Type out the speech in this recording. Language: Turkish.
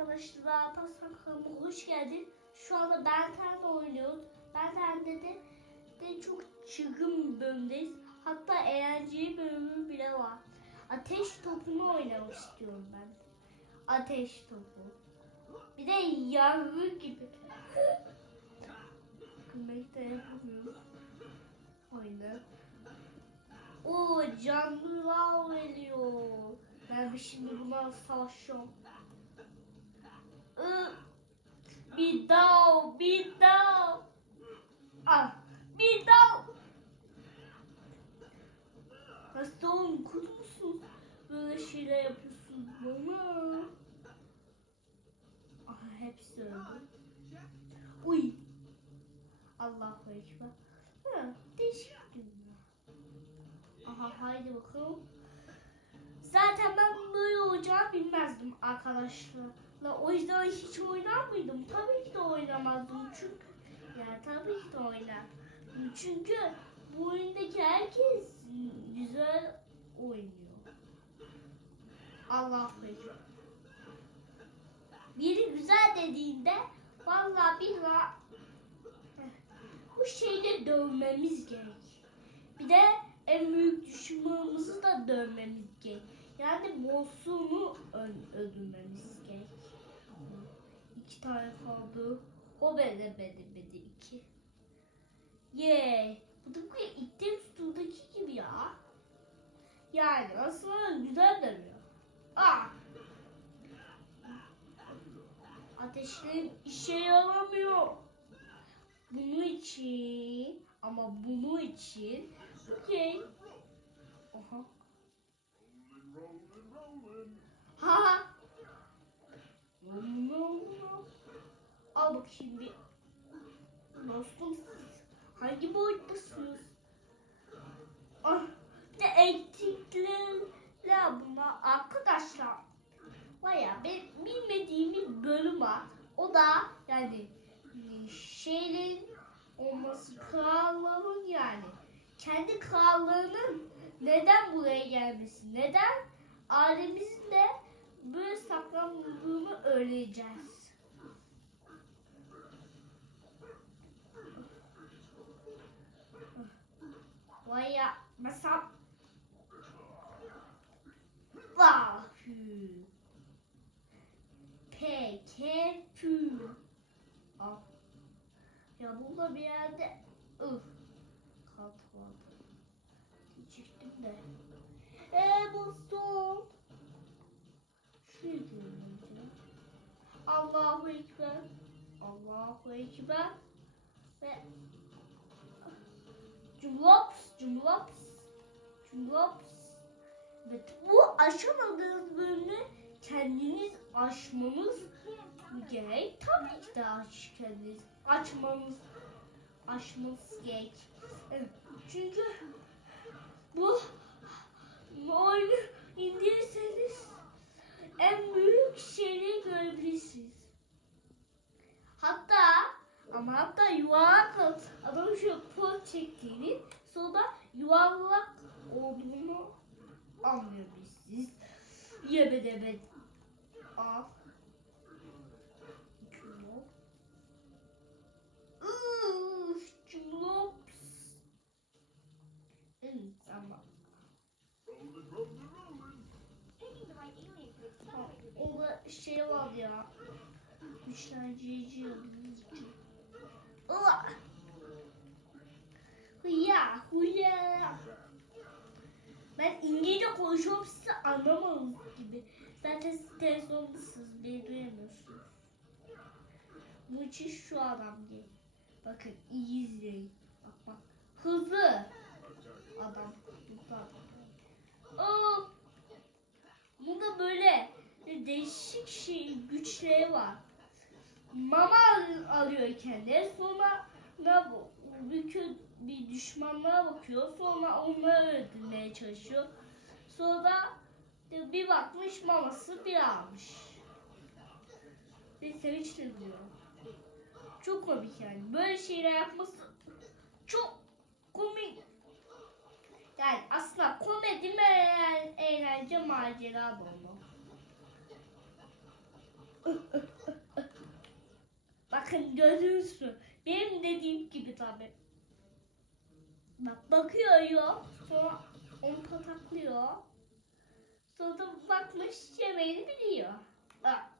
arkadaşlar. Tasman kanalıma hoş geldin. Şu anda Ben 10 oynuyoruz. Ben 10'de de, de çok çılgın bir bölümdeyiz. Hatta eğlenceli bölümü bile var. Ateş topunu oynamak istiyorum ben. Ateş topu. Bir de yangın gibi. De yapamıyorum. Oyna. O canlılar veriyor. Ben şimdi buna savaşıyorum. Bir dal. Ah, bir dal. Nasıl oğlum? Böyle şeyler yapıyorsun bana. Ah, hepsi öldü. Uy. Allahu Ekber. Ha, değişik dünya. Aha haydi bakalım. Zaten ben böyle olacağını bilmezdim arkadaşlar. O yüzden hiç oynar mıydım? Tabii ki de oynamazdım çünkü. Yani tabii ki de oynar. Çünkü bu oyundaki herkes güzel oynuyor. Allah ekber. Biri güzel dediğinde vallahi billahi bu şeyle dövmemiz gerek. Bir de en büyük düşmanımızı da dövmemiz gerek. Yani boss'unu öldürmemiz. İki tane kaldı. O bede bede bede iki. Yay. Bu tıpkı ilk tuttuğundaki gibi ya. Yani aslında güzel dönüyor. Ah. Ateşlerin işe yaramıyor. Bunun için ama bunun için okey. Aha. Ha ha. Bakayım bir. Dostum siz hangi boyuttasınız? Ah, bir de ektiklerle bunlar arkadaşlar. Baya ben bilmediğim bir bölüm var. O da yani e, şeylerin olması krallığın yani kendi krallığının neden buraya gelmesi, neden ailemizin de böyle saklandığını öğreneceğiz. Vay ya mesela Vahü Peke pü Al. Ya burada bir yerde ıh kalt vardı. Çıktım da. Eee bu son. Önce. Allahu Ekber. Allahu Ekber. Ve Cumlops, cumlops, cumlops. Evet, bu aşamadığınız bölümü kendiniz aşmanız gerek. Tabii ki de aç kendiniz. Açmanız, aşmanız gerek. Evet, çünkü bu oyunu indirirseniz en büyük şeyleri görebilirsiniz. Hatta ama hatta yuvarlak adam şu pot çektiğini yuvarlak olduğunu. Al. Could Ha, accelerate your Orada şey var ya. Üç tane cici. Hıya, hıya. Ben İngilizce konuşuyorum size anlamadınız gibi. Zaten siz televizyondasınız, beni duyamıyorsunuz. Bu için şu adam değil. Bakın iyi izleyin. Bak bak. Hızlı. Adam. Aa, Bunda böyle değişik şey güçleri var. Mama al- alıyor kendine sonra ne bu? Bir, bir düşmanlara bakıyor sonra onları öldürmeye çalışıyor. Sonra bir bakmış maması bir almış. Bir sevinçle diyor. Çok komik yani. Böyle şeyler yapması çok komik. Yani aslında komedi mi eğlence macera dolu. Bakın gördünüz mü? Benim dediğim gibi tabi. Bak bakıyor ya. Sonra onu pataklıyor. Sonra da bakmış yemeğini biliyor. Bak.